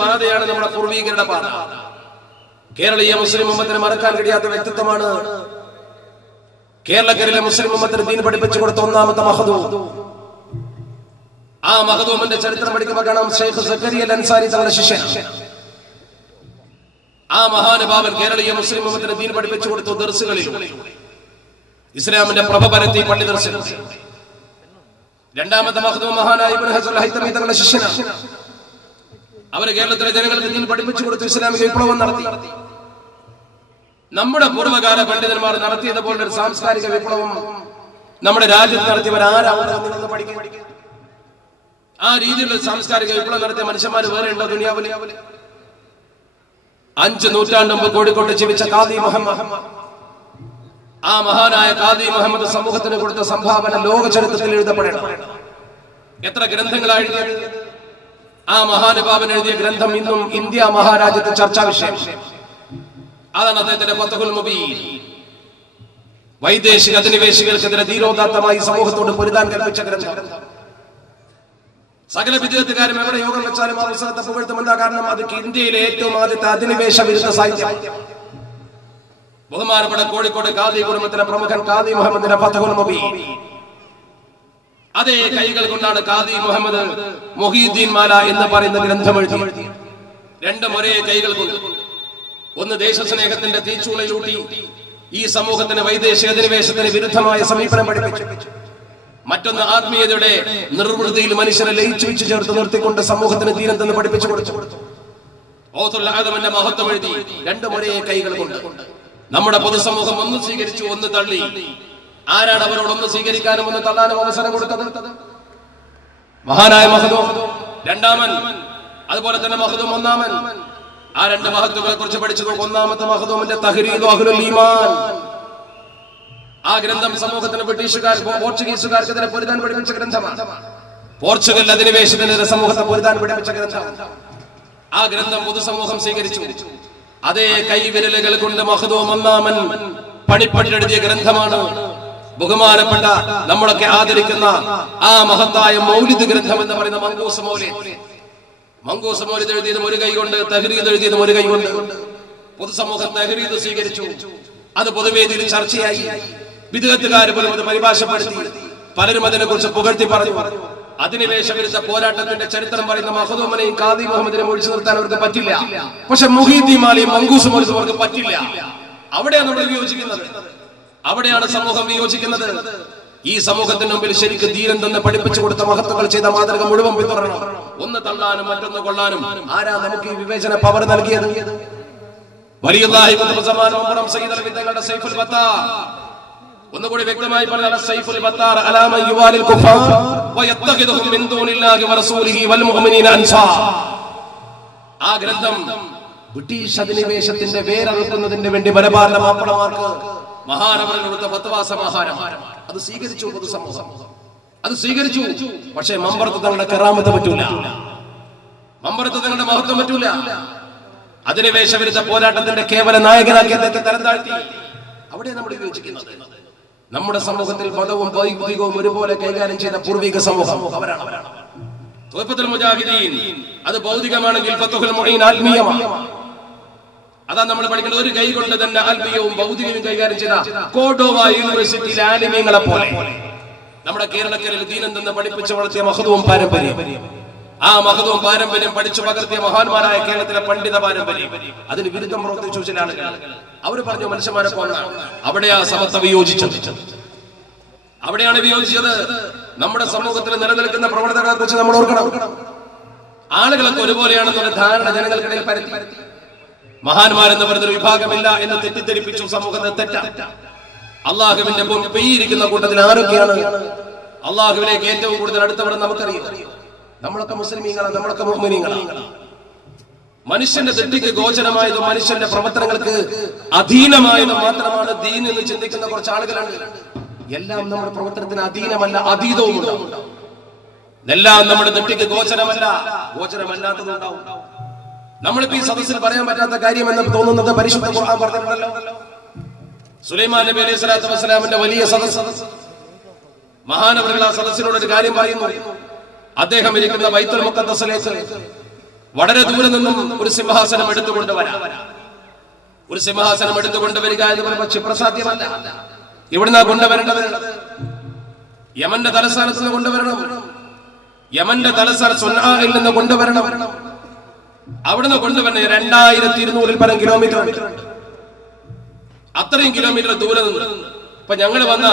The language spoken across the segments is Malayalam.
പാതയാണ് നമ്മുടെ പൂർവീകരുടെ പാത. കേരളീയ മുസ്ലിം ഉമ്മത്തിന് മറക്കാൻ കഴിയാത്ത വ്യക്തിത്വമാണ് കേരളക്കരയിലെ മുസ്ലിം ഉമ്മത്തിന് ദീൻ പഠിപ്പിച്ചു കൊടുത്ത ഒന്നാമത്തെ മഖദൂം. ആ മഖദൂമിന്റെ ചരിത്രം പഠിക്കുമ്പോൾ കാണാം ശൈഖ് സക്കരിയ അൽ അൻസാരി തങ്ങളുടെ ശിഷ്യൻ. ആ മഹാനുഭാവൻ കേരളീയ മുസ്ലിം ഉമ്മത്തിന് ദീൻ പഠിപ്പിച്ചു കൊടുത്തു ദർസുകളിൽ. ഇസ്ലാമിന്റെ പ്രഭ പരത്തി പള്ളി ദർശനം. രണ്ടാമത്തെ മഖദൂം മഹാനായ ഇബ്നു ഹസൻ അൽ ഹൈതമി തങ്ങളുടെ ശിഷ്യനാണ്. അവർ കേരളത്തിലെ ജനങ്ങൾക്ക് ദീൻ പഠിപ്പിച്ചു കൊടുത്തു, ഇസ്ലാമിക വിപ്ലവം നടത്തി. നമ്മുടെ പൂർവ്വകാല പണ്ഡിതന്മാർ നടത്തിയതുപോലെ ഒരു സാംസ്കാരിക വിപ്ലവം നമ്മുടെ രാജ്യത്ത് നടത്തിയവരാരാണെന്ന് പഠിക്കും. ആ രീതിയിലുള്ള സാംസ്കാരിക വിപ്ലവം നടത്തിയ മനുഷ്യന്മാർ വേറെ ഉണ്ടോ ദുനിയാവിൽ? 5 നൂറ്റാണ്ട് മുമ്പ് കോഴിക്കോട്ട് ജീവിച്ച ഖാദി മുഹമ്മദ്, ആ മഹാനായ ഖാദി മുഹമ്മദ് സമൂഹത്തിന് കൊടുത്ത സംഭാവന ലോക ചരിത്രത്തിൽ എഴുതപ്പെടണം. എത്ര ഗ്രന്ഥങ്ങളാണ് എഴുതിയത്? ആ മഹാനുഭാവൻ എഴുതിയ ഗ്രന്ഥം ഇന്നും ഇന്ത്യ മഹാരാജ്യത്തെ ചർച്ചാ വിഷയം. അതാണ് അദ്ദേഹത്തിന്റെ ഫത്ഹുൽ മുബീൻ. വൈദേശിക അധിനിവേശികൾക്കെതിരെ ധീരോദാത്തമായി സമൂഹത്തോട് പൊരുതാൻ കൽപ്പിച്ച ഗ്രന്ഥം. സകല വിദ്യാർത്ഥിക്കാരും എവിടെ യോഗം വെച്ചാലും ആ പുസ്തകത്തെ പുകഴ്ത്തുമെന്ന കാരണം അത് ഇന്ത്യയിലെ ഏറ്റവും ആദ്യത്തെ അധിനിവേശ വിരുദ്ധ സാഹിത്യം. ബഹുമാനപ്പെട്ട കോഴിക്കോട് ഖാദി കുടുംബത്തിലെ പ്രമുഖൻ ഖാദി മുഹമ്മദിന്റെ ഫത്ഹുൽ മുബീൻ. അതേ കൈകൾ കൊണ്ടാണ് ഖാദി മുഹമ്മദ് മുഹീദ്ദീൻ മാല എന്ന് പറയുന്ന ഗ്രന്ഥം എഴുതി. രണ്ടും ഒരേ കൈകൾ കൊണ്ട്. ഒന്ന് ദേശസ്നേഹത്തിന്റെ തീച്ചൂളയിലൂട്ടി ഈ സമൂഹത്തിന് വൈദേശിക അധിനിവേശത്തിന് വിരുദ്ധമായ സമീപനം പഠിപ്പിച്ചു. മറ്റൊന്ന് ആത്മീയതയുടെ നിർവൃതിയിൽ മനുഷ്യനെ ലയിച്ചു വെച്ച് ചേർത്ത് നിർത്തിക്കൊണ്ട് സമൂഹത്തിന് ദീനെന്തെന്ന് പഠിപ്പിച്ചു കൊടുത്തു. ഔത്തുൽ ആദമിന്റെ മഹത്വം എഴുതി. രണ്ടും ഒരേ കൈകൾ കൊണ്ട്. നമ്മുടെ പൊതുസമൂഹം ഒന്ന് സ്വീകരിച്ചു, ഒന്ന് തള്ളി. ആരാണ് അവരോട് ഒന്ന് സ്വീകരിക്കാനും ഒന്ന് തള്ളാനും അവസരം കൊടുത്തത്? മഹാനായ മഖദൂം രണ്ടാമൻ, അതുപോലെ തന്നെ മഖദൂം ഒന്നാമൻ. ആ രണ്ട് മഹത്വങ്ങളെ കുറിച്ച് പഠിച്ചു നോക്കും. ഒന്നാമത്തെ മഖദൂമിന്റെ തഹ്രീദു അഹ്ലുൽ ഈമാൻ. ആ ഗ്രന്ഥം സമൂഹത്തിന് ബ്രിട്ടീഷുകാർ പോർച്ചുഗീസുകാർക്കെതിരെ പൊരുതാൻ പഠിപ്പിച്ച ഗ്രന്ഥമാണ്. പോർച്ചുഗൽ അധിനിവേശത്തിനെതിരെ സമൂഹത്തെ പൊരുതാൻ പഠിപ്പിച്ച ഗ്രന്ഥം. ആ ഗ്രന്ഥം പൊതുസമൂഹം സ്വീകരിച്ചു. അതേ കൈവിരലുകൾ കൊണ്ട് മഖദൂം ഒന്നാമൻ പണിപ്പട്ടെഴുതിയ ഗ്രന്ഥമാണ് ബഹുമാനപ്പെട്ട നമ്മളൊക്കെ ആദരിക്കുന്ന ആ മഹത്തായ മൗലിദ് ഗ്രന്ഥം എന്ന് പറയുന്ന മങ്കൂസ് മൗലിദ്. മങ്കൂസ് മൗലിദ് എഴുതിയതും ഒരു കൈ കൊണ്ട്, തഹ്രീദ് എഴുതിയതും ഒരു കൈ കൊണ്ട്. പൊതുസമൂഹം തഹ്രീദ് സ്വീകരിച്ചു. അത് പൊതുവേദിയിൽ ചർച്ചയായി. വിദഗ്ധക്കാർ പോലും അത് പരിഭാഷപ്പെടുത്തി. പലരും അതിനെ കുറിച്ച് പുകഴ്ത്തി പറഞ്ഞു. അധിനിവേശ വിരുദ്ധ പോരാട്ടത്തിന്റെ ചരിത്രം പറയുന്ന മഖദൂമിനെയും ഖാദി മുഹമ്മദിനെയും ഒഴിച്ചു നിർത്താൻ അവർക്ക് പറ്റില്ല. പക്ഷെ മുഹീദ്ദീൻ മാലയും മങ്കൂസ് മൗലിദും അവർക്ക് പറ്റില്ല. അവിടെയാണ് നമ്മൾ വിയോജിക്കുന്നത്. അവിടെയാണ് സമൂഹം വിയോജിക്കുന്നത്. ഈ സമൂഹത്തിന് മുമ്പിൽ ശരിക്കും ദീനെന്തെന്ന് പഠിപ്പിച്ചു കൊടുത്ത മഹത്വങ്ങൾ ചെയ്ത മാതൃക മുഴുവൻ പിന്തുടരണം. ഒന്ന് തള്ളാനും മറ്റൊന്ന് കൊള്ളാനും. ആരാ നമുക്ക് ഈ വിവേചന പവർ നൽകിയത്? വലിയുല്ലാഹി ഖുതുബ് സമാൻ ഉമറും സയ്യിദ് അലി തങ്ങളുടെ സൈഫുൽ ബത്താർ. ഒന്നുകൂടി വ്യക്തമായി പറഞ്ഞാൽ സൈഫുൽ ബത്താർ അലാമ യുവാലിൽ കുഫാർ വയത്തഖിദുഹും മിൻ ദൂനില്ലാഹി വറസൂലിഹി വൽ മുഅ്മിനീന അൻസാർ. ആ ഗ്രന്ഥം ബ്രിട്ടീഷ് അധിനിവേശത്തിന്റെ വേരറുക്കുന്നതിന് വേണ്ടി ബലപാല മാപ്പിളമാർക്ക് മഹാനവറുകൾ കൊടുത്ത ഫത്വാ സമാഹാരം. അത് സ്വീകരിച്ചു പൊതുസമൂഹം. അത് സ്വീകരിച്ചു. പക്ഷേ മമ്പറത്ത് തങ്ങളുടെ കറാമത്ത് പറ്റൂല, മമ്പറത്ത് തങ്ങളുടെ മഹത്വം പറ്റൂല. അധിനിവേശ വിരുദ്ധ പോരാട്ടത്തിന്റെ കേവല നായകനാക്കിയതൊക്കെ തരം താഴ്ത്തി. അവിടെ നമ്മൾ വിയോജിക്കുന്നത്. നമ്മുടെ സമൂഹത്തിൽ മതവും ഭൗതികവും ഒരുപോലെ കൈകാര്യം ചെയ്ത പൂർവിക സമൂഹം അവരാണ്. തുഹഫത്തുൽ മുജാഹിദീൻ അത് ഭൗതികമാണെങ്കിൽ ഫത്ഹുൽ മുഈൻ ആത്മീയമാണ്. അതാ നമ്മൾ പഠിക്കുന്നത്. ഒരു കൈ കൊണ്ട് തന്നെ ആത്മീയവും ഭൗതികവും കൈകാര്യം ചെയ്ത കോഡോവ യൂണിവേഴ്സിറ്റിയിലെ ആലിമീങ്ങളെ പോലെ നമ്മുടെ കേരളക്കരയിൽ ദീനെന്തെന്ന് പഠിപ്പിച്ച് വളർത്തിയ മഹദൂം പാരമ്പര്യം. ആ മഹദൂം പാരമ്പര്യം പഠിച്ചു പകർത്തിയ മഹാന്മാരായ കേരളത്തിലെ പണ്ഡിത പാരമ്പര്യം. അതിന് വിരുദ്ധം പ്രവർത്തിച്ചു ചില ആളുകൾ. അവർ പറഞ്ഞു മനുഷ്യന്മാരെ കൊന്നാണ്. അവിടെയാ സമത്വ വിയോജിച്ചത്. അവിടെയാണ് വിയോജിച്ചത്. നമ്മുടെ സമൂഹത്തിൽ നിലനിൽക്കുന്ന പ്രവണതകളെ കുറിച്ച് നമ്മൾ ഓർക്കണം. ആളുകളൊക്കെ ഒരുപോലെയാണെന്നുള്ള ധാരണ ജനങ്ങൾക്കിടയിൽ പരത്തി. മഹാന്മാരെന്ന് പറഞ്ഞൊരു വിഭാഗമില്ല എന്ന് തെറ്റിദ്ധരിപ്പിച്ചു സമൂഹത്തെ. തെറ്റ. അള്ളാഹുവിന്റെ പെയ്യിരിക്കുന്ന കൂട്ടത്തിൽ ആരൊക്കെയാണ് അള്ളാഹുവിലേക്ക് ഏറ്റവും കൂടുതൽ അടുത്തവർ നമുക്കറിയാം. നമ്മളൊക്കെ മുസ്ലിമീങ്ങളാണ്, നമ്മളൊക്കെ മുഅ്മിനീങ്ങളാണ്. മനുഷ്യന്റെ തെറ്റിക്ക് ഗോചരമായതും മനുഷ്യന്റെ പ്രവർത്തനങ്ങൾക്ക് അധീനമായതും മാത്രമാണ് ദീൻ എന്ന് ചിന്തിക്കുന്ന കുറച്ച് ആളുകളുണ്ട്. എല്ലാം നമ്മുടെ പ്രവർത്തനത്തിന് അധീനമല്ല, അതീതവുമുണ്ടാവും. എല്ലാം നമ്മുടെ തെറ്റിക്ക് ഗോചരമല്ല, ഗോചരമല്ലാത്തതുണ്ടാവും. നമ്മളിപ്പോ ഈ സദസ്സിൽ പറയാൻ പറ്റാത്ത കാര്യം എന്ന് തോന്നുന്നത് പരിശുദ്ധ ഖുർആൻ പറഞ്ഞിട്ടുണ്ടല്ലോ. സുലൈമാൻ നബി അലൈഹി സ്വലാത്തു വസ്സലാമിന്റെ വലിയ സദസ്സ്. മഹാനവറുകൾ ആ സദസ്സിനോട് ഒരു കാര്യം പറയുന്നു. അദ്ദേഹം ഇരിക്കുന്ന ബൈത്തുൽ മുഖദ്ദസിലേക്ക് വളരെ ദൂരെ നിന്നും ഒരു സിംഹാസനം എടുത്തുകൊണ്ടുവരാം. ഒരു സിംഹാസനം എടുത്തുകൊണ്ടുവരിക എന്ന് പറയുമ്പോൾ ക്ഷിപ്രസാധ്യമല്ല. എവിടുന്നാ കൊണ്ടുവരേണ്ടത്? യമന്റെ തലസ്ഥാനത്ത് നിന്ന് കൊണ്ടുവരണം. യമന്റെ തലസ്ഥാന സുന്നായിൽ നിന്ന് കൊണ്ടുവരണം. അവിടുന്ന് കൊണ്ടുവരണ 2200 പരം കിലോമീറ്റർ ഉണ്ട്. അത്രയും കിലോമീറ്റർ ദൂരെ നിന്ന് ഇപ്പൊ ഞങ്ങൾ വന്ന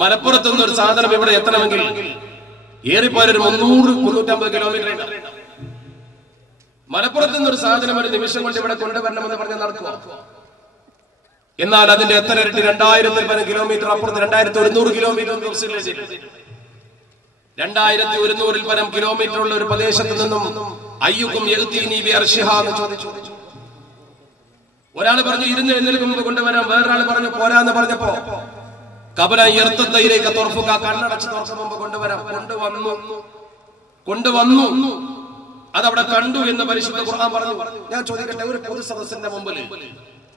മലപ്പുറത്ത് നിന്ന് ഒരു സാധനം ഇവിടെ എത്തണമെങ്കിൽ ഏറിപ്പോയൊരു 300-350 കിലോമീറ്റർ ഉണ്ട്. മലപ്പുറത്ത് നിന്നൊരു സാധനം ഒരു നിമിഷം കൊണ്ട് ഇവിടെ കൊണ്ടുവരണമെന്ന് പറഞ്ഞാൽ നടക്കുക. എന്നാൽ അതിന്റെ എത്ര ഇരട്ടി 2000 പരം കിലോമീറ്റർ അപ്പുറത്ത് 2100 കിലോമീറ്റർ 2100 പരം കിലോമീറ്റർ ഉള്ള ഒരു പ്രദേശത്ത് നിന്നും അയ്യുക്കും ചോദിച്ചു. ഒരാൾ പറഞ്ഞു 200 മുമ്പ് കൊണ്ടുവരാൻ, വേറൊരാൾ പറഞ്ഞു പോരാന്ന് പറഞ്ഞപ്പോ കബല ഇർത്തയിലേക്ക് തുറക്കുക, കണ്ണടച്ച് തുറക്കും മുമ്പ് കൊണ്ടുവരാം. കൊണ്ടുവന്നു അതവിടെ കണ്ടു എന്ന് പരിശുദ്ധ ഖുർആൻ പറഞ്ഞു. ഞാൻ ചോദിക്കട്ടെ, ഒരു പൊതു സദസ്സിന്റെ മുമ്പിൽ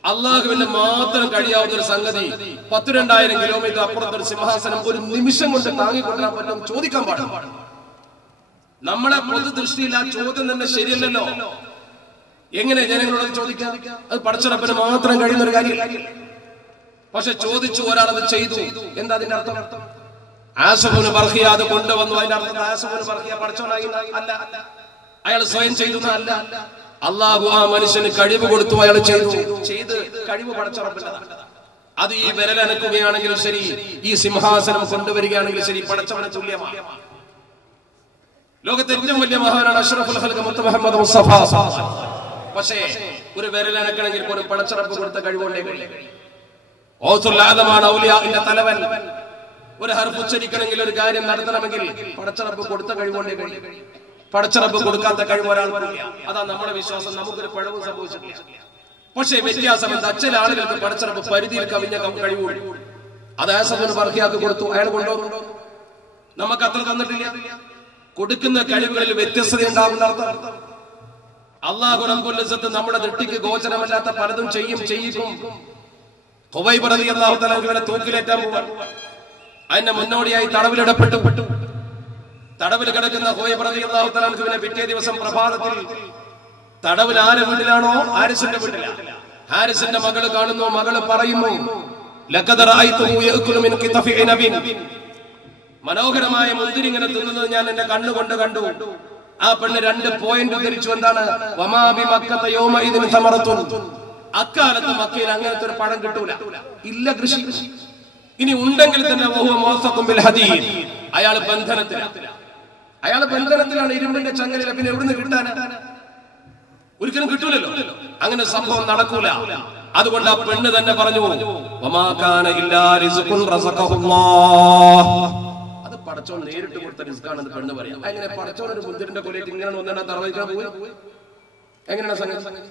അള്ളാഹുവിന് മാത്രം കഴിയാവുന്ന ഒരു സംഗതി 12000 കിലോമീറ്റർ അപ്പുറത്തൊരു സിംഹാസനം ഒരു നിമിഷം കൊണ്ട് താങ്ങിക്കൊണ്ടിരാൻ പറ്റും? ചോദിക്കാൻ പാടില്ല. നമ്മളെ പൊതു ദൃഷ്ടിയിൽ ആ ചോദ്യം തന്നെ ശരിയല്ലല്ലോ. എങ്ങനെ ജനങ്ങളോട് ചോദിക്കാം? അത് പടച്ചറപ്പിന് മാത്രം കഴിയുന്ന ഒരു കാര്യമില്ല. പക്ഷെ ചോദിച്ചു, ഒരാളത് ചെയ്തു. എന്താ അതിന്റെ അർത്ഥം? ആസഫുന് ബർഖിയ അത് കൊണ്ടുവന്നു. അതിന്റെ അർത്ഥം ആസഫുന് ബർഖിയ പടച്ചോനായി അല്ല, അയാൾ സ്വയം ചെയ്തു അല്ല. അള്ളാഹു ആ മനുഷ്യന് കഴിവ് കൊടുത്തു, അയാൾ ചെയ്ത് കഴിവ് പടച്ചറപ്പില്ലതാണ്. അത് ഈ വിരലനക്കുകയാണെങ്കിലും ശരി, ഈ സിംഹാസനം കൊണ്ടുവരികയാണെങ്കിലും ശരി, പടച്ചവന് തുല്യമാണ്. ലോകത്തെ ഏറ്റവും വലിയ മഹാനാണ് അഷ്റഫുൽ ഖൽഖ് മുത്ത് മുഹമ്മദ് മുസ്തഫ. പക്ഷേ ഒരു വിരലനക്കണമെങ്കിൽ പോലും പടച്ചറപ്പ് കൊടുത്ത കഴിവുകൊണ്ടേ കഴിയും. ഓസുല്ലാദമാണ് ഔലിയാഇന്റെ തലവൻ. ഒരു ഹർഫ് ഉച്ചരിക്കണമെങ്കിൽ, ഒരു കാര്യം നടത്തണമെങ്കിൽ പടച്ചറപ്പ് കൊടുത്ത കഴിവുകൊണ്ടേ കഴിയും. പടച്ചറപ്പ് കൊടുക്കാത്ത കഴിവ് ഒരാൾക്കില്ല. അതാ നമ്മുടെ വിശ്വാസം. നമുക്കൊരു പഴവും സംഭവിച്ചിട്ടില്ല. പക്ഷേ വ്യത്യാസം എന്താ? ചില ആളുകൾക്ക് പടച്ചറപ്പ് പരിധിയിൽ കവിഞ്ഞ കഴിവുണ്ട്. അത് ആസഫിന് ബർഖിയാക്ക് കൊടുത്തു, അയാൾ കൊണ്ടുവന്നു. നമുക്ക് അത്ര തന്നിട്ടില്ല. കൊടുക്കുന്ന കഴിവുകളിൽ വ്യത്യസ്തത ഉണ്ടാകുന്ന അർത്ഥം. അല്ലാഹു റബ്ബുൽ ഇസ്സത്ത് നമ്മുടെ ദൃഷ്ടിക്ക് ഗോചരമല്ലാത്ത പലതും ചെയ്യിക്കും. ഖുബൈബ് റളിയല്ലാഹു തആല ഇവനെ തൂക്കിലേറ്റാൻ പോവാൻ അതിന്റെ മുന്നോടിയായി തടവിലിടപ്പെട്ടു. തടവിൽ കിടക്കുന്ന ഖുബൈബ് റളിയല്ലാഹു തആല ഇവനെ പിറ്റേ ദിവസം പ്രഭാതത്തിൽ തടവിൽ ആരെ വീട്ടിലാണോ, ഹാരിസിന്റെ വീട്ടിലാണ്. ഹാരിസിന്റെ മകള് കാണുന്നു. മകള് പറയുന്നു, ലഖദ റഅയ്തുഹു യഅകുലു മിൻ ഖിതഫി നബിൻ. മനോഹരമായ മുന്തിരി ഇങ്ങനെ തിന്നുന്നത് ഞാൻ എന്റെ കണ്ണുകൊണ്ട് കണ്ടു. ആ പെണ്ണ് 2 പോയിന്റ് ഉദ്ധരിച്ചു. എന്താണ്? വമാ ബി മക്കത യൗമഇദിൻ സമറത്തുൻ. അക്കാലത്ത് മക്കയിൽ അങ്ങനത്തെ ഒരു പഴം കിട്ടൂല, ഇല്ല കൃഷി. ഇനി ഉണ്ടെങ്കിൽ തന്നെ വഹുവ മുവഫഖുൻ ബിൽ ഹദീദ്. അയാൾ ബന്ധനത്തിലാണ്, ഇരുമ്പിന്റെ ചങ്ങലയിൽ. പിന്നെ എവിടുന്ന് കിട്ടാനാ? ഒരിക്കലും കിട്ടൂലല്ലോ. അങ്ങനെ സംഭവം നടക്കൂല. അതുകൊണ്ട് ആ പെണ്ണ് തന്നെ പറഞ്ഞു, വമാ കാന ഇല്ലാ റിസ്ഖുൻ റസഖഹുല്ലാഹ്. അത് പടച്ചോൻ നേരിട്ട് കൊടുത്ത റിസ്കാണെന്ന് പെണ്ണ് പറയാം. അങ്ങനെ പടച്ചോൻ ഒരു മുന്തിരിന്റെ കൊലയിട്ട് ഇങ്ങനെ ഒന്നാണ് തറവായിക്കാൻ പോയി. എങ്ങനെയാണ് സംഗതി?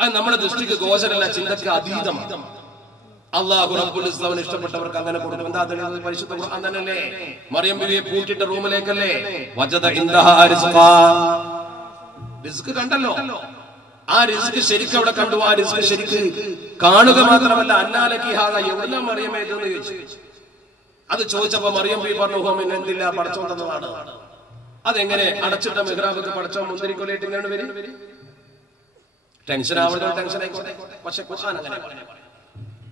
അത് നമ്മുടെ ദൃഷ്ടിക്ക് ഗോചരല്ല, ചിന്തക്ക് അതീതമാണ്. അല്ലാഹു റബ്ബുൽ ഇസ്സത്തിന് ഇഷ്ടപ്പെട്ടവർക്ക് അങ്ങനെ കൊടുക്കും. എന്താ പരിശുദ്ധ ഖുർആൻ തന്നെയല്ലേ? മറിയം ബിവിയെ പൂട്ടിട്ട റൂമിലേക്കല്ലേ വജദ ഇൻദഹാ റിസ്ഖാ. റിസ്ക് കണ്ടല്ലോ. ആ റിസ്ക് ശരിക്കും അവിടെ കണ്ടു. ആ റിസ്ക് ശരിക്ക് കാണുക മാത്രമല്ല, അന്നാലക്കി ഹാദ, എവിടുന്നാ മറിയമേ ഇതെന്ന് ചോദിച്ചു. അത് ചോദിച്ചപ്പോ മറിയം ബി പറഞ്ഞു, ഹോമിൻ എന്തില്ല, പടച്ചോൻ തന്നതാണ്. അതെങ്ങനെ? അടച്ചിട്ട മെഹ്റാബ് പടച്ചോൻ മുന്തിരിക്കൊലയിട്ട് ഇങ്ങനെ വരും. ടെൻഷൻ ആവുന്ന ടെൻഷൻ ആയിക്കോട്ടെ. പക്ഷെ ഖുർആൻ അങ്ങനെ പറഞ്ഞു.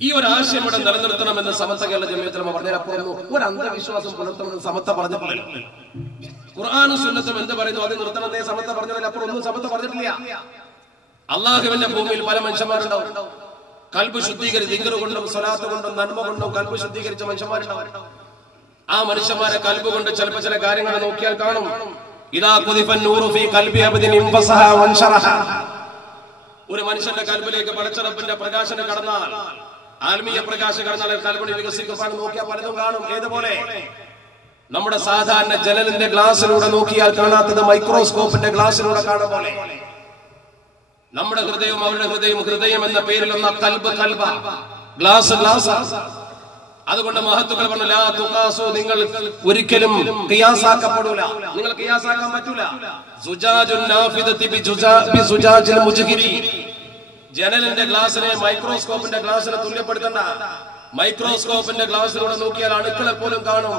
ഈ ഒരു ആശയം ഇവിടെ നിലനിർത്തണമെന്ന് സമസ്ത കേരള ജമിയത്തുൽ ഉലമ പറഞ്ഞതിനപ്പുറം ഒരു അന്ധവിശ്വാസം പുലർത്തണമെന്ന് സമസ്ത പറഞ്ഞിട്ടില്ല. ഖുർആനും സുന്നത്തും എന്ത് പറയുന്നു അത് നിർത്തണമെന്നേ സമസ്ത പറഞ്ഞതിനപ്പുറം ഒന്നും സമസ്ത പറഞ്ഞിട്ടില്ല. അള്ളാഹുവിന്റെ ഭൂമിയിൽ പല മനുഷ്യന്മാരുണ്ടാവും. കൽബ് ശുദ്ധീകരിച്ച് ദിക്ർ കൊണ്ടും സ്വലാത്ത് കൊണ്ടും നന്മ കൊണ്ടും കൽബ് ശുദ്ധീകരിച്ച മനുഷ്യന്മാരുണ്ടാവും. ആ മനുഷ്യന്മാരെ കൽബ് കൊണ്ട് ചിലപ്പോൾ ചില കാര്യങ്ങൾ നോക്കിയാൽ കാണും. ഇദാ ഖുദിഫൻ നൂറു ഫീ ഖൽബി അബ്ദിൻ ഇൻഫസഹ വൻശറഹ. ഒരു മനുഷ്യന്റെ കൽബിലേക്ക് പടച്ചറപ്പിന്റെ പ്രകാശനം കടന്നാൽ, ആത്മീയ പ്രകാശം കടന്നാൽ കൽബിനെ വികസിക്കാൻ നോക്കിയാൽ പലതും കാണും. ഏതുപോലെ? നമ്മുടെ സാധാരണ ജനലിന്റെ ഗ്ലാസിലൂടെ നോക്കിയാൽ കാണാത്തത് മൈക്രോസ്കോപ്പിന്റെ ഗ്ലാസിലൂടെ കാണുന്ന പോലെ നമ്മുടെ ഹൃദയവും അവരുടെ ഹൃദയവും, ഹൃദയം എന്ന പേരിലുള്ള കൽബ് ഗ്ലാസ്. അതുകൊണ്ട് മഹത്തുക്കൾ പറഞ്ഞു, ലാ തുഖാസു, നിങ്ങൾ ഒരിക്കലും ഖിയാസാക്കപ്പെടൂല, നിങ്ങൾ ഖിയാസാക്കാൻ പറ്റൂല. സുജാജുൻ നാഫിദതി ബിസുജാജിൽ മുജ്ഹിരി. ജനലിന്റെ ഗ്ലാസിനെ മൈക്രോസ്കോപ്പിന്റെ ഗ്ലാസിനെ തുല്യപ്പെടുത്തണ്ട. മൈക്രോസ്കോപ്പിന്റെ ഗ്ലാസിലൂടെ നോക്കിയാൽ അണുക്കളെ പോലും കാണും.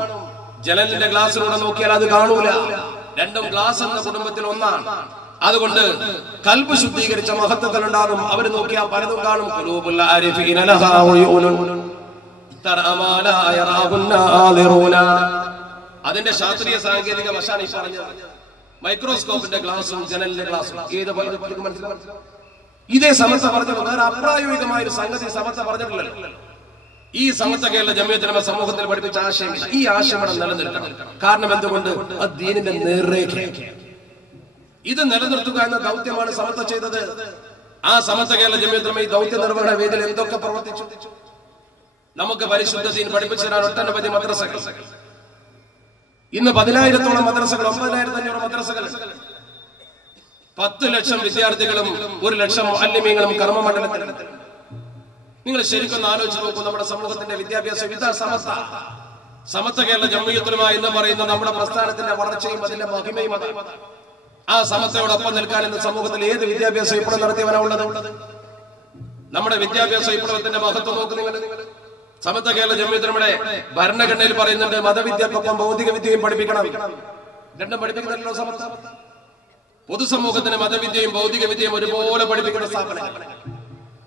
ജനലിന്റെ ഗ്ലാസിലൂടെ നോക്കിയാൽ അത് കാണൂല. രണ്ടും ഗ്ലാസ് എന്ന കുടുംബത്തിൽ ഒന്നാണ്. അതുകൊണ്ട് കൽബ് ശുദ്ധീകരിച്ച മഹത്വങ്ങൾ ഉണ്ടാകും. അവർ നോക്കിയാൽ പലതും കാണും. അതിന്റെ ശാസ്ത്രീയ സാങ്കേതിക വശാണ് ഈ പറഞ്ഞത്. മൈക്രോസ്കോപ്പിന്റെ ഗ്ലാസും ജനലിന്റെ ഗ്ലാസും ഏത് മനസ്സിലാവും? ഇതേ സമസ്ത പറഞ്ഞത് വേറെ അപ്രായോഗികമായ ഒരു സംഗതി സമസ്ത പറഞ്ഞിട്ടില്ലല്ലോ. ഈ സമസ്ത കേരള ജമിയത്തുലമ സമൂഹത്തിൽ പഠിപ്പിച്ച ആശയം, ഈ ആശയം ഇവിടെ നിലനിൽക്കണം. കാരണം എന്തുകൊണ്ട്? അത് ദീനിന്റെ നേർരേഖ. ഇത് നിലനിർത്തുക എന്ന ദൗത്യമാണ് സമസ്ത ചെയ്തത്. ആ സമസ്ത കേരള ജമിയത്തുലമ ഈ ദൗത്യ നിർവഹണ വേദിയിൽ എന്തൊക്കെ പ്രവർത്തിച്ചു? നമുക്ക് പരിശുദ്ധ ദീൻ പഠിപ്പിച്ചു തരാൻ ഒട്ടനവധി മദ്രസകൾ. ഇന്ന് 10,000-ഓളം മദ്രസകൾ, 9,500 മദ്രസകൾ, 10 ലക്ഷം വിദ്യാർത്ഥികളും 1 ലക്ഷം മുഅല്ലിമീങ്ങളും കർമ്മമണ്ഡലത്തിൽ. നിങ്ങൾ ശരിക്കും ആലോചിച്ച് നോക്കൂ. നമ്മുടെ സമൂഹത്തിന്റെ വിദ്യാഭ്യാസ സമസ്ത കേരള ജമിയത്തുലമ എന്ന് പറയുന്ന നമ്മുടെ പ്രസ്ഥാനത്തിന്റെ വളർച്ചയും അതിന്റെ മഹിമയും അതാണ്. ആ സമസ്തയോടൊപ്പം നിൽക്കാൻ ഇന്ന് സമൂഹത്തിൽ ഏത് വിദ്യാഭ്യാസ വിപ്ലവം നടത്തിയവനാ ഉള്ളത്? നമ്മുടെ വിദ്യാഭ്യാസ വിപ്ലവത്തിന്റെ മഹത്വം നോക്ക് നിങ്ങൾ. സമസ്ത കേരള ജമിയത്തുലമയുടെ ഭരണഘടനയിൽ പറയുന്നുണ്ട് മതവിദ്യക്കൊപ്പം ഭൗതിക വിദ്യയും പഠിപ്പിക്കണം. രണ്ടും പഠിപ്പിക്കുന്നുണ്ടല്ലോ സമസ്ത. പൊതുസമൂഹത്തിന് മതവിദ്യയും ഭൗതിക വിദ്യയും ഒരുപോലെ പഠിപ്പിക്കുന്ന സ്ഥാപനം.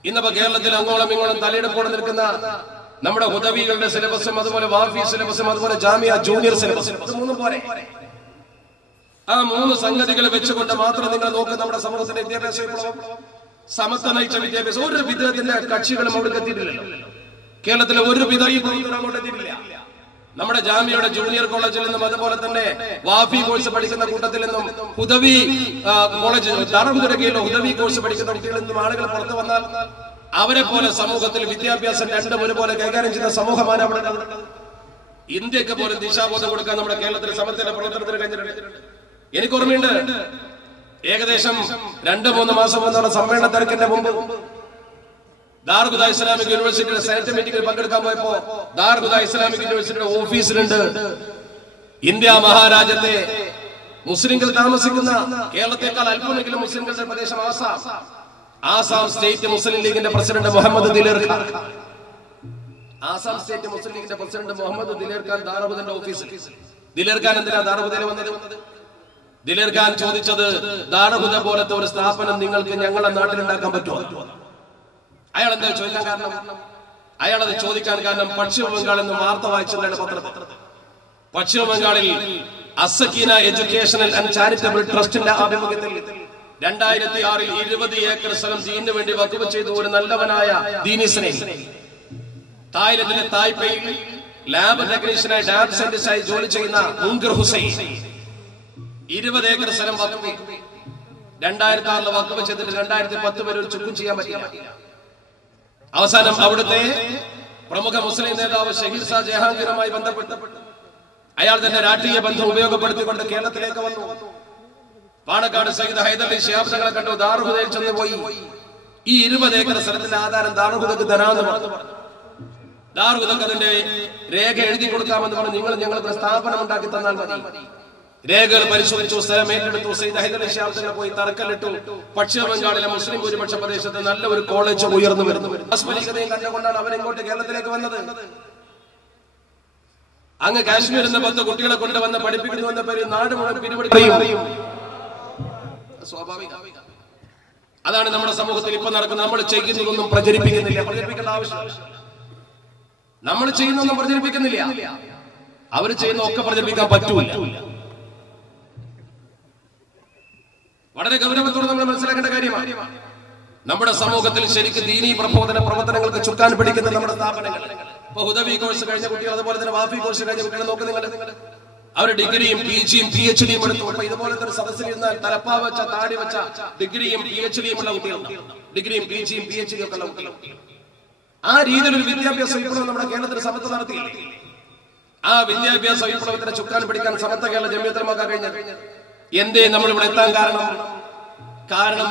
ഇന്നിപ്പോ കേരളത്തിൽ അങ്ങോളം ഇങ്ങോളം തലയെടുപ്പോടെ നിൽക്കുന്ന നമ്മുടെ ഹുദവികളുടെ സിലബസും അതുപോലെ വാഫി സിലബസും അതുപോലെ ജാമിയ ജൂനിയർ സിലബസും മൂന്നും പോരെ. ആ 3 സംഗതികൾ വെച്ചുകൊണ്ട് മാത്രം നിങ്ങൾ നോക്ക് നമ്മുടെ സമൂഹത്തിന്റെ വിദ്യാഭ്യാസ വിപ്ലവം. സമസ്ത നയിച്ച വിദ്യാഭ്യാസം ഒരു വിധത്തിന്റെ കക്ഷികളും അവിടെ എത്തിയിട്ടില്ലല്ലോ. കേരളത്തിലെ ഒരു വിധയും അങ്ങോട്ട് എത്തിയിട്ടില്ല. നമ്മുടെ ജാമിയയുടെ ജൂനിയർ കോളേജിൽ നിന്നും അതുപോലെ തന്നെ വാഫി കോഴ്സ് പഠിക്കുന്ന കൂട്ടത്തിൽ നിന്നും ഹുദവി കോളേജ് ദാറുൽഹുദയിലെ ഹുദവി കോഴ്സ് പഠിക്കുന്ന കുട്ടികളിൽ നിന്നും ആളുകൾ പുറത്തു വന്നാൽ അവരെ പോലെ സമൂഹത്തിൽ വിദ്യാഭ്യാസം രണ്ടും ഒരുപോലെ കൈകാര്യം ചെയ്യുന്ന സമൂഹമാണ് അവിടെ. ഇന്ത്യക്ക് പോലും ദിശാബോധം കൊടുക്കാൻ നമ്മുടെ കേരളത്തിലെ സമസ്തയുടെ പ്രവർത്തനത്തിന് കഴിഞ്ഞിട്ടുണ്ട്. എനിക്ക് ഓർമ്മയുണ്ട്, ഏകദേശം 2-3 മാസം മുന്നുള്ള സമ്മേളന തിരക്കിന്റെ മുമ്പ് ദാറുൽഹുദ ഇസ്ലാമിക് യൂണിവേഴ്സിറ്റിയുടെ സെനറ്റ് മീറ്റിംഗിൽ പങ്കെടുക്കാൻ പോയപ്പോ ദാറുൽഹുദ ഇസ്ലാമിക് യൂണിവേഴ്സിറ്റിയുടെ ഓഫീസിലുണ്ട് ഇന്ത്യ മഹാരാജ്യത്തെ മുസ്ലിംകൾ താമസിക്കുന്ന, കേരളത്തെക്കാൾ അല്പമെങ്കിലും മുസ്ലിംകളുടെ പ്രദേശം ആസാം സ്റ്റേറ്റ് മുസ്ലിം ലീഗിന്റെ പ്രസിഡന്റ് മുഹമ്മദ് ദിലേർ ഖാൻ. ആസാം സ്റ്റേറ്റ് മുസ്ലിം ലീഗിന്റെ പ്രസിഡന്റ് മുഹമ്മദ് ദിലേർ ഖാൻ ദാറുൽഹുദയുടെ ഓഫീസിൽ. ദിലേർ ഖാൻ എന്തിനാ ദാറുൽഹുദയിൽ വന്നത്? ദിലേർ ഖാൻ ചോദിച്ചത്, ദാറുൽഹുദ പോലത്തെ ഒരു സ്ഥാപനം നിങ്ങൾക്ക് ഞങ്ങളുടെ നാട്ടിലുണ്ടാക്കാൻ പറ്റുമോ? അയാൾ എന്താ ചോദിക്കാൻ കാരണം? അയാളത് ചോദിക്കാൻ കാരണം പശ്ചിമ ബംഗാളിൽ നിന്ന് വാർത്ത വായിച്ചതാണ് പത്രത്തിൽ. പശ്ചിമ ബംഗാളിൽ അസക്കീന എഡ്യൂക്കേഷണൽ ആൻഡ് ചാരിറ്റബിൾ ട്രസ്റ്റിന്റെ ആഭിമുഖ്യത്തിൽ 2006-ൽ 20 ഏക്കർ സ്ഥലം ദീനിന് വേണ്ടി വഖഫ് ചെയ്തു ഒരു നല്ലവനായ ദീനി സ്നേഹി തായ്ലൻഡിലെ തായ്പേയിൽ ലാബ് ടെക്നീഷ്യനായി ഡാബ് സയന്റിസ്റ്റായി ജോലി ചെയ്യുന്ന മുൻകിർ ഹുസൈൻ 20 ഏക്കർ സ്ഥലം വഖഫ് 2006-ൽ വഖഫ് ചെയ്തിട്ട് 2010 വരെ ഒരു ചുക്കും ചെയ്യാൻ പറ്റില്ല. അവസാനം അവിടുത്തെ പ്രമുഖ മുസ്ലിം നേതാവ് ഷഹീർ ഷാ ജഹാംഗീറുമായി ബന്ധപ്പെട്ട് അയാൾ തന്നെ രാഷ്ട്രീയ ബന്ധം ഉപയോഗപ്പെടുത്തിക്കൊണ്ട് കേരളത്തിലേക്ക് വന്നു. പാണക്കാട് സയ്യിദ് ഹൈദരലി ശിഹാബ് തങ്ങളെ കണ്ടു. ദാറുൽഹുദയിൽ ചെന്ന് പോയി ഈ 20 ഏക്കർ സ്ഥലത്തിന്റെ ആധാരം ദാറുൽഹുദക്ക് തരാമെന്ന് പറഞ്ഞു. ദാറുൽഹുദക്ക് അതിന്റെ രേഖ എഴുതി കൊടുക്കാമെന്ന് പറഞ്ഞു. നിങ്ങൾ ഞങ്ങൾക്ക് സ്ഥാപനം ഉണ്ടാക്കി തന്നാൽ മതി. രേഖകൾ പരിശോധിച്ചു, സ്ഥലം ഏറ്റെടുത്തു. സയ്യിദ് ഹൈദരലി ശിഹാബ് തങ്ങൾ പോയി തറക്കല്ലിട്ടു. പശ്ചിമ ബംഗാളിലെ മുസ്ലിം ഭൂരിപക്ഷ പ്രദേശത്ത് നല്ല ഒരു കോളേജ് ഉയർന്നു വരുന്നു. അസ്മലികതയും കണ്ടുകൊണ്ടാണ് അവരിങ്ങോട്ട് കേരളത്തിലേക്ക് വന്നത്. അങ്ങ് കാശ്മീരിൽ നിന്ന് 10 കുട്ടികളെ കൊണ്ടുവന്ന് പഠിപ്പിക്കുന്നു എന്ന പേരിൽ നാട് മുഴുവൻ പിരിവെടുക്കുകയും സ്വാഭാവിക. അതാണ് നമ്മുടെ സമൂഹത്തിൽ ഇപ്പൊ നടക്കുന്നത്. നമ്മൾ ചെയ്യുന്നതൊന്നും പ്രചരിപ്പിക്കുന്നില്ല. പ്രചരിപ്പിക്കേണ്ട ആവശ്യമില്ല. നമ്മൾ ചെയ്യുന്നൊന്നും പ്രചരിപ്പിക്കുന്നില്ല. അവർ ചെയ്യുന്ന ഒക്കെ പ്രചരിപ്പിക്കാൻ പറ്റൂല. വളരെ ഗൗരവത്തോടെ നമ്മൾ മനസ്സിലാക്കേണ്ട കാര്യമാണ്. നമ്മുടെ സമൂഹത്തിൽ ശരിക്കും ദീനീ പ്രവർത്തനങ്ങൾക്ക് ചുക്കാൻ പിടിക്കുന്ന നമ്മുടെ സ്ഥാപനങ്ങൾ. ഇപ്പൊ ഹുദവി കോഴ്സ് കഴിഞ്ഞ കുട്ടികൾ, അതുപോലെ തന്നെ വാഫി കോഴ്സ് കഴിഞ്ഞ കുട്ടികളെ നോക്ക് നിങ്ങൾ. അവർ ഡിഗ്രിയും PGയും PhDയും എടുത്തു. അപ്പൊ ഇതുപോലത്തെ ഒരു സദസ്സിൽ ഇരുന്നാൽ തലപ്പാ വെച്ച താടി വെച്ച ഡിഗ്രിയും PhDയും ഉള്ള കുട്ടികളുണ്ട്. ഡിഗ്രിയും PGയും PhDയും ഒക്കെ ഉള്ള കുട്ടികൾ. ആ രീതിയിലൊരു വിദ്യാഭ്യാസ വിപ്ലവം നമ്മുടെ കേരളത്തിൽ സമസ്ത നടത്തിയില്ലേ? ആ വിദ്യാഭ്യാസ വിപ്ലവത്തിന്റെ ചുക്കാൻ പിടിക്കാൻ സമസ്ത കേരള ജമിയത്തുലമക്ക് കഴിഞ്ഞത്. എന്തേ നമ്മൾ ഇവിടെ എത്താൻ കാരണം